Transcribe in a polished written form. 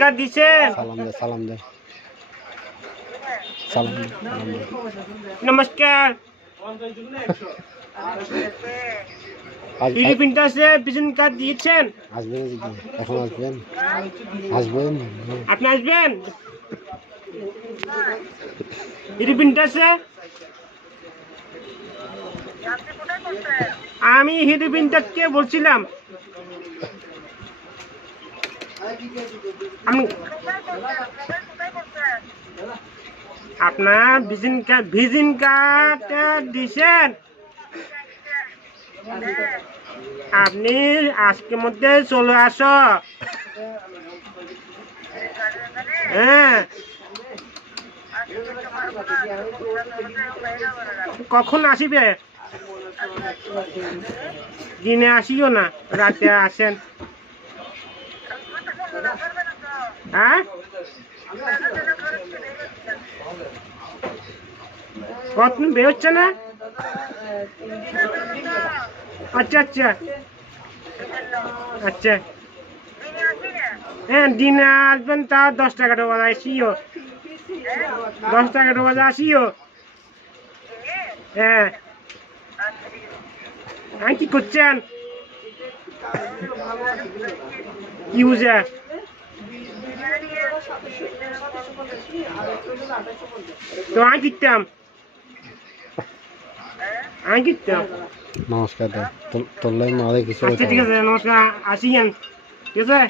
Card দিছেন? সালাম দে। নমস্কার। ফিলিপিন আছে ভিজিটিং কার্ড দিয়েছেন? আসবেন এখন আসবেন। আপনি আসবেন? ফিলিপিন আছে? আমি হিরিবিনটাকে বলছিলাম। আপনার ভিজিটিং কার্ড দিছেন? আপনি আজকের মধ্যে চলে আসো। হ্যাঁ, কখন আসিবে? দিনে আসিও না, রাতে আসেন। হ্যাঁ, কখন বেরোচ্ছে না? আচ্ছা আচ্ছা আচ্ছা। হ্যাঁ, দিনে আসবেন তা 10 টাকা বাজে আসিও। 10 টাকা বাজে আসিও। হ্যাঁ, আর কি করছেন? কি বুঝে? তো আমি কিনতাম। নমস্কার দা তোর লাই মারে কিছু আচ্ছা ঠিক আছে, নমস্কার, আসিয়েন। ঠিক আছে।